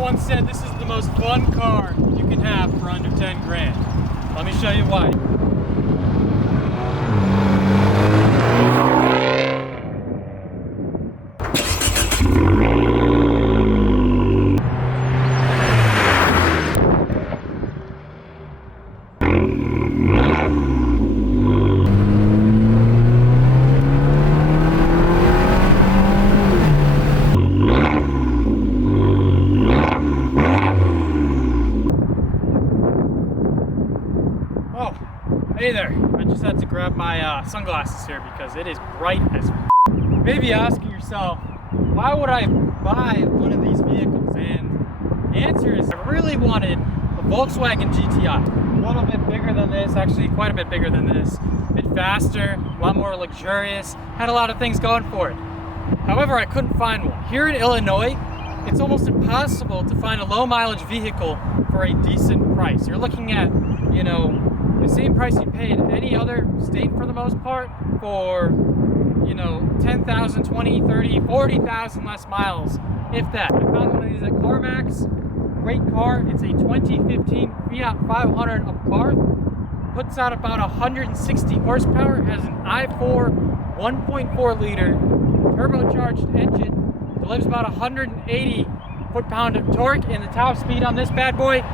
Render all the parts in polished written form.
Once said this is the most fun car you can have for under 10 grand. Let me show you why. Hey there, I just had to grab my sunglasses here because it is bright as f***. You may be asking yourself, why would I buy one of these vehicles? And the answer is I really wanted a Volkswagen GTI. A little bit bigger than this, actually quite a bit bigger than this. A bit faster, a lot more luxurious, had a lot of things going for it. However, I couldn't find one. Here in Illinois, it's almost impossible to find a low mileage vehicle for a decent price. You're looking at, you know, the same price you pay in any other state for the most part for, you know, 10,000, 20, 30, 40,000 less miles, if that. I found one of these at CarMax. Great car. It's a 2015 Fiat 500 Abarth. Puts out about 160 horsepower, has an i4 1.4 liter turbocharged engine, delivers about 180 foot-pound of torque, and the top speed on this bad boy,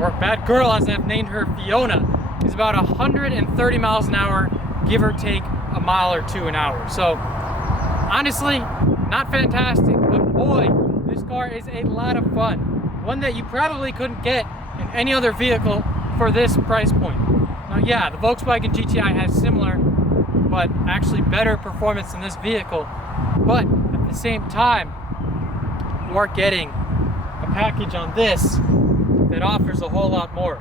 or bad girl as I've named her, Fiona, is about 130 miles an hour, give or take a mile or two an hour. So honestly, not fantastic, but boy, this car is a lot of fun. One that you probably couldn't get in any other vehicle for this price point. Now yeah, the Volkswagen GTI has similar, but actually better performance than this vehicle. But at the same time, you are getting a package on this that offers a whole lot more.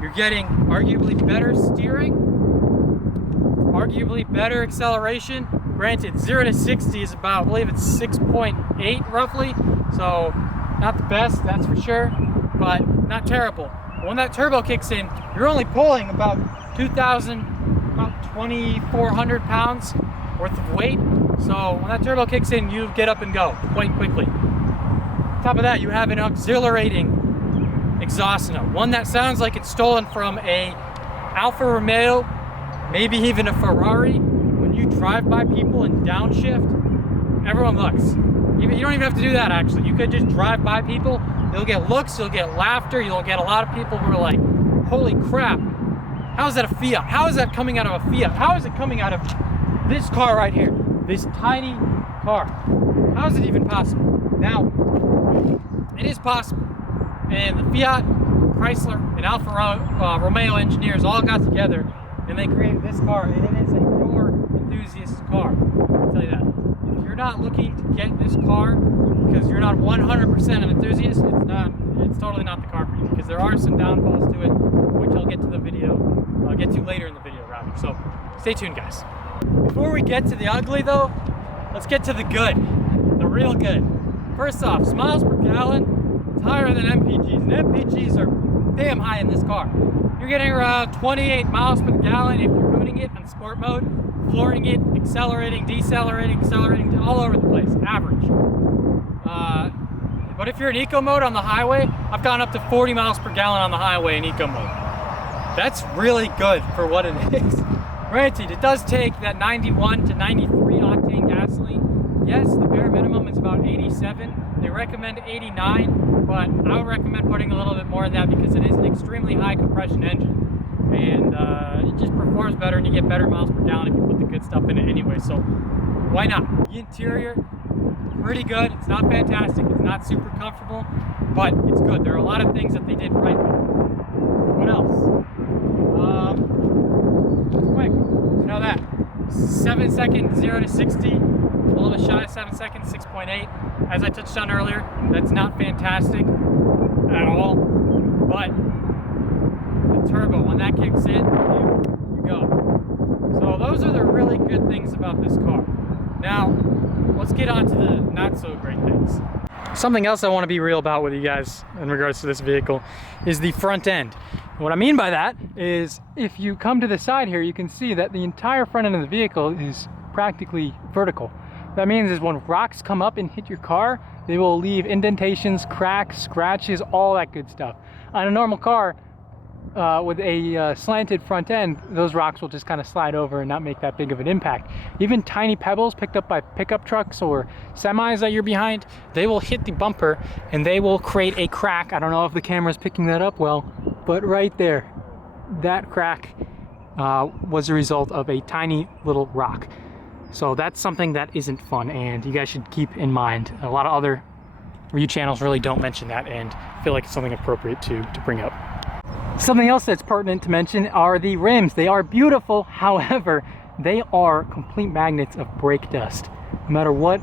You're getting arguably better steering, arguably better acceleration. Granted, 0 to 60 is about, I believe it's 6.8 roughly, so not the best, that's for sure, but not terrible. When that turbo kicks in, you're only pulling about 2,400 pounds worth of weight. So when that turbo kicks in, you get up and go quite quickly. On top of that, you have an exhilarating exhaust note, one that sounds like it's stolen from a Alfa Romeo, maybe even a Ferrari. When you drive by people and downshift, everyone looks. You don't even have to do that actually. You could just drive by people, you'll get looks, you'll get laughter, you'll get a lot of people who are like, holy crap, how is that a Fiat? How is that coming out of a Fiat? How is it coming out of this car right here? This tiny car. How is it even possible? Now, it is possible. And the Fiat, Chrysler, and Alfa Romeo engineers all got together and they created this car, and it is a pure enthusiast car. I'll tell you that. If you're not looking to get this car because you're not 100% an enthusiast, it's totally not the car for you, because there are some downfalls to it, which I'll get to later in the video rather. So stay tuned, guys. Before we get to the ugly though, let's get to the good, the real good. First off, miles per gallon. It's higher than MPGs, and MPGs are damn high in this car. You're getting around 28 miles per gallon if you're booting it on sport mode, flooring it, accelerating, decelerating, accelerating, all over the place, average. But if you're in eco mode on the highway, I've gone up to 40 miles per gallon on the highway in eco mode. That's really good for what it is. Granted, it does take that 91 to 93 octane gasoline. Yes, the bare minimum is about 87. They recommend 89, but I would recommend putting a little bit more than that because it is an extremely high compression engine. And it just performs better and you get better miles per gallon if you put the good stuff in it anyway, so why not? The interior, pretty good. It's not fantastic, it's not super comfortable, but it's good. There are a lot of things that they did right. What else? It's quick, you know that. 7 seconds, 0 to 60, a little bit shy of 7 seconds, 6.8. As I touched on earlier, that's not fantastic at all, but the turbo, when that kicks in, you go. So those are the really good things about this car. Now, let's get on to the not so great things. Something else I want to be real about with you guys in regards to this vehicle is the front end. What I mean by that is if you come to the side here, you can see that the entire front end of the vehicle is practically vertical. What that means is when rocks come up and hit your car, they will leave indentations, cracks, scratches, all that good stuff. On a normal car, with a slanted front end, those rocks will just kind of slide over and not make that big of an impact. Even tiny pebbles picked up by pickup trucks or semis that you're behind, they will hit the bumper and they will create a crack. I don't know if the camera's picking that up well, but right there, that crack was a result of a tiny little rock. So that's something that isn't fun and you guys should keep in mind. A lot of other review channels really don't mention that and I feel like it's something appropriate to bring up. Something else that's pertinent to mention are the rims. They are beautiful, however, they are complete magnets of brake dust. No matter what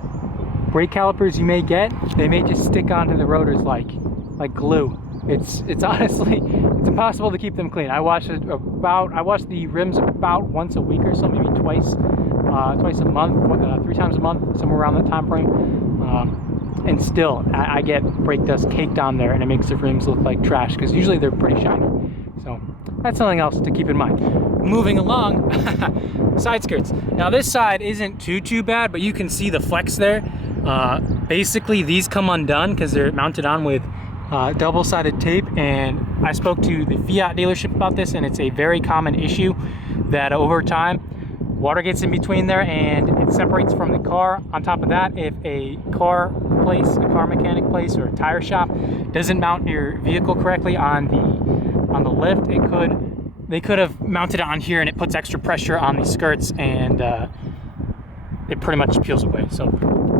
brake calipers you may get, they may just stick onto the rotors like glue. It's honestly, it's impossible to keep them clean. I wash the rims about once a week or so, maybe twice a month, 3 times a month, somewhere around that time frame. And still, I get brake dust caked on there and it makes the rims look like trash because usually they're pretty shiny. So that's something else to keep in mind. Moving along, side skirts. Now this side isn't too bad, but you can see the flex there. Basically these come undone because they're mounted on with double-sided tape, and I spoke to the Fiat dealership about this, and it's a very common issue that over time water gets in between there and it separates from the car. On top of that, if a car mechanic place or a tire shop doesn't mount your vehicle correctly on the lift, they could have mounted it on here and it puts extra pressure on the skirts and it pretty much peels away. So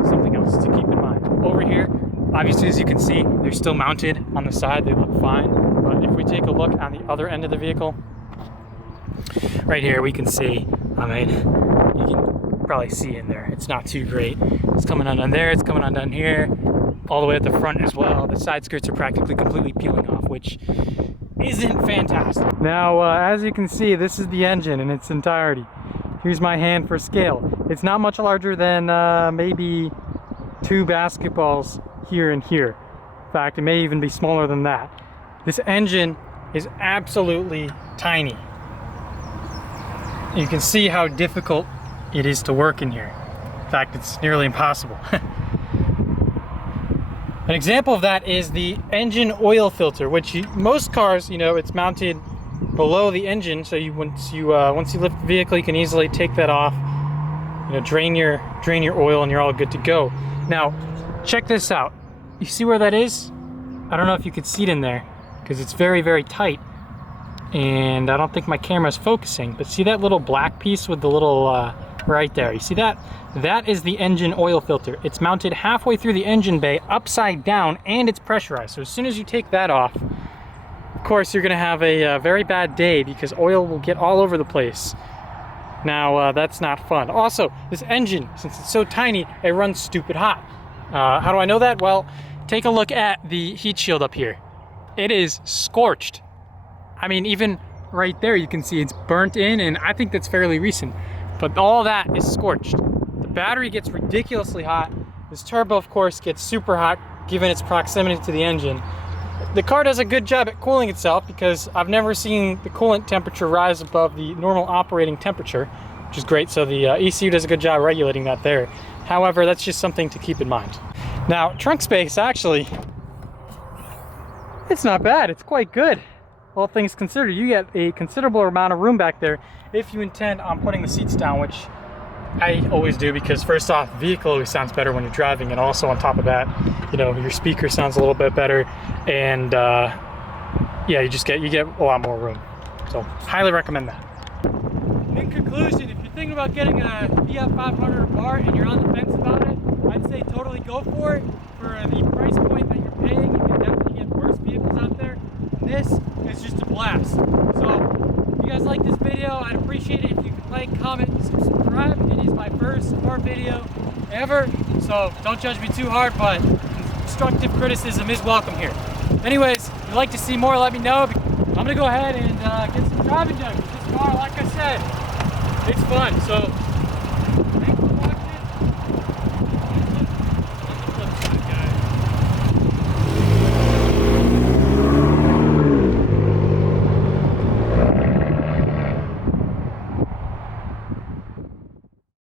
something else to keep in mind. Over here, obviously, as you can see, they're still mounted on the side. They look fine. But if we take a look on the other end of the vehicle, right here, we can see, I mean, you can probably see in there, it's not too great. It's coming undone there, it's coming undone here, all the way at the front as well. The side skirts are practically completely peeling off, which isn't fantastic. Now, as you can see, this is the engine in its entirety. Here's my hand for scale. It's not much larger than maybe 2 basketballs here and here. In fact, it may even be smaller than that. This engine is absolutely tiny. You can see how difficult it is to work in here. In fact, it's nearly impossible. An example of that is the engine oil filter, which most cars, you know, it's mounted below the engine, so once you lift the vehicle, you can easily take that off, you know, drain your oil, and you're all good to go. Now, check this out. You see where that is? I don't know if you could see it in there because it's very tight, and I don't think my camera's focusing, but see that little black piece with the little right there? You see that? That is the engine oil filter. It's mounted halfway through the engine bay upside down, and it's pressurized. So as soon as you take that off, of course, you're gonna have a very bad day because oil will get all over the place. Now, that's not fun. Also, this engine, since it's so tiny, it runs stupid hot. How do I know that? Well, take a look at the heat shield up here. It is scorched. I mean, even right there, you can see it's burnt in, and I think that's fairly recent. But all that is scorched. The battery gets ridiculously hot. This turbo, of course, gets super hot given its proximity to the engine. The car does a good job at cooling itself because I've never seen the coolant temperature rise above the normal operating temperature, which is great. So the ECU does a good job regulating that there. However, that's just something to keep in mind. Now, trunk space, actually, it's not bad. It's quite good. All things considered, you get a considerable amount of room back there if you intend on putting the seats down, which I always do, because first off, vehicle always sounds better when you're driving, and also on top of that, you know, your speaker sounds a little bit better, and yeah, you get a lot more room. So highly recommend that. In conclusion, if you're thinking about getting a Fiat 500 Abarth and you're on the fence about it, I'd say totally go for it. For the price point that you're paying, you can definitely get worse vehicles out there. And this is just a blast. So if you guys like this video, I'd appreciate it if you could like, comment, and subscribe. It is my first car video ever, so don't judge me too hard, but constructive criticism is welcome here. Anyways, if you'd like to see more, let me know. I'm gonna go ahead and get some driving done with this car. Like I said, it's fun. So